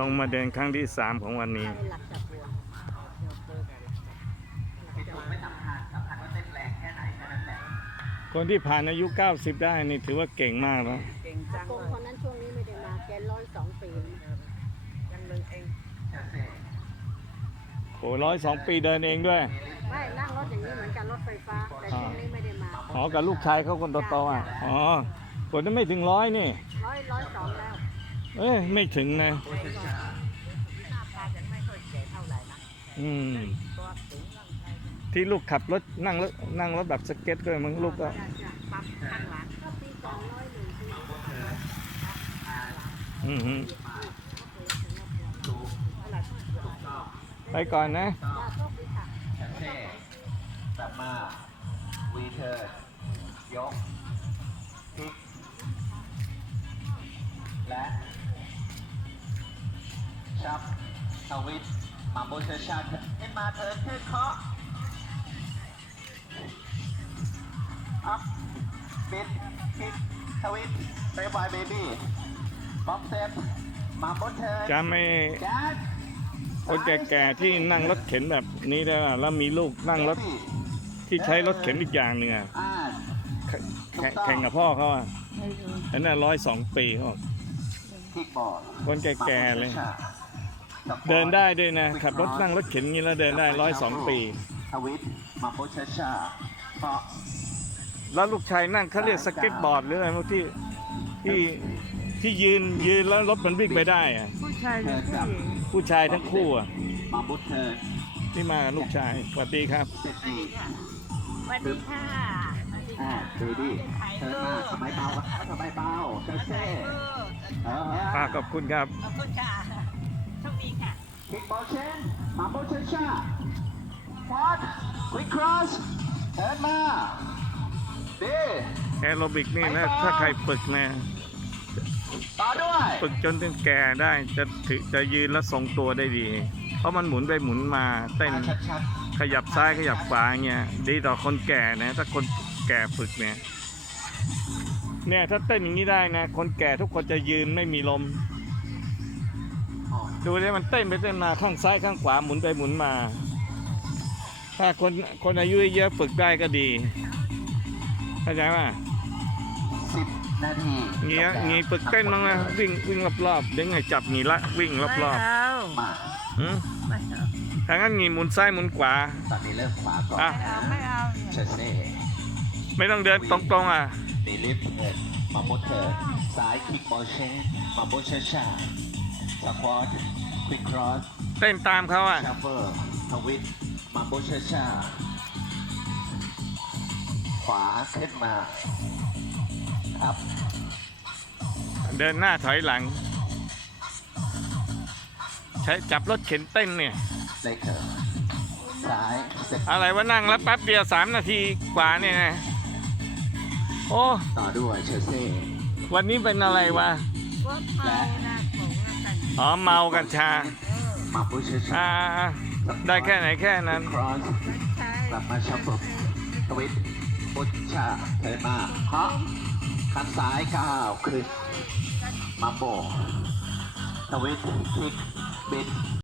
ลงมาเดินครั้งที่สามของวันนี้ใช่หลักจับหัวไม่สำคัญสำคัญว่าเต้นแรงแค่ไหนแค่นั้นแหละคนที่ผ่านอายุ 90 ได้นี่ถือว่าเก่งมากแล้วเก่งจังกงเลคนยนั้นช่วงนี้ไม่ได้มาแกร้อยสองปีแล้วยังหนึ่งเองเชิญสิโอ้ร้อยสองปีเดินเองด้วย ไม่นั่งรถอย่างนี้เหมือนกันรถไฟฟ้า แต่ช่วงนี้ไม่ได้มาอ๋อ กับลูกชายเขาคนโตๆอะ อ๋อคนนั้นไม่ถึงร้อยนี่ ร้อยร้อยสองแล้ว เอ้ยไม่ถึงนะอืมที่ลูกขับรถนั่งรถนั่งรถแบบสเก็ตด้วยมึงลูกก็อืมไปก่อนนะจ้าโชคดีค่ะเชิญสิกลับมาวีเทิร์ยก ชับสวิตช์มาโบเชชันขึ้นมาเทิร์นขึ้นเคาะอัพปิดพลิกสวิตช์เบย์บายเบบี้บ็อกเซตมาโบเทิร์นจะไม่แจ๊สคนแก่ๆที่นั่งรถเข็นแบบนี้ได้ล่ะแล้วมีลูกนั่งรถที่ใช้รถเข็นอีกอย่างหนึ่งอะอ่าแข่งแข่งกับพ่อเขาอะอันนั้นร้อยสองปีเขาบอกคิกบอร์ดคนแก่ๆเลย เดินได้ด้วยนะ ขับรถนั่งรถเข็นอย่างนี้แล้วเดินได้ร้อยสองปีทวิตมาโพชชาเพราะแล้วลูกชายนั่งเขาเรียกสเก็ตบอร์ดหรืออะไรพวกที่ที่ที่ยืนยืนแล้วรถมันวิ่งไปได้อะผู้ชายหรือผู้หญิงผู้ชายทั้งคู่อะมาบุตเทิร์นที่มากับลูกชายสวัสดีครับเจ็ดสี่สวัสดีค่ะสวัสดีอ่าค่ะดูดิเทิร์นมาสบายเบาสบายเบาเชิญเซ่เออป้าขอบคุณครับขอบคุณค่ะโชค ดีค่ะคิกบอลเชนมาโพชชาฟอดควิกครอสเทิร์นมาดี แอโรบิกนี่นะถ้าใครฝึกนะ ต่อด้วยฝึกจนถึงแก่ได้จะถือจะยืนแล้วทรงตัวได้ดี เพราะมันหมุนไปหมุนมาเต้นชัดขยับซ้ายขยับขวาเงี้ยดีต่อคนแก่นะ ถ้าคนแก่ฝึกเนี่ยเนี่ยถ้าเต้นอย่างนี้ได้นะ คนแก่ทุกคนจะยืนไม่มีลมๆอ๋อ ดูดิมันเต้นไปเต้นมาข้างซ้ายข้างขวาหมุนไปหมุนมา ถ้าคนคนอายุเยอะฝึกได้ก็ดีเข้าใจป่ะสิบนาทีเงี้ยงี้ฝึกเต้นบ้างนะวิ่งวิ่งรอบๆเดี๋ยวไงจับงี้ละวิ่งรไม่อบเอามาๆหืมไม่เอาถ้างั้นงี้หมุนซ้ายหมุนขวา ตอนนี้เริ่มขวาก่อนอะ ไม่เอาไม่เอาเชสเซ่ไม่ต้องเดินตรงๆอะมีลิฟต์เทิร์นมาโมเทิร์นซ้ายคลิกบอลเชนมาโมชาชา สควอตควิกครอสเต้นตามเขาอะชัฟเฟอร์ทวิตมาโมชาชาขวาขึ้นมาครับ เดินหน้าถอยหลัง ใช้จับรถเข็นเต้นเนี่ยเลเกอร์ซ้ายสเต็ปอะไรว่านั่งแล้วแป๊บเดียวสามนาทีกว่าเนี่ยนะโอ้ ต่อด้วยเชสเซ่วันนี้เป็นอะไรวะรถเมานะข องกันอ๋อเมากัญชามาโมชาชาอ่าได้แค่ไหนแค่นั้น ครอสใช่กลับมาชัฟเฟิลทวิตพุชชาเทิร์นมาเคาะคันซ้ายก้าวขึ้นมาโบทวิตคลิกบิด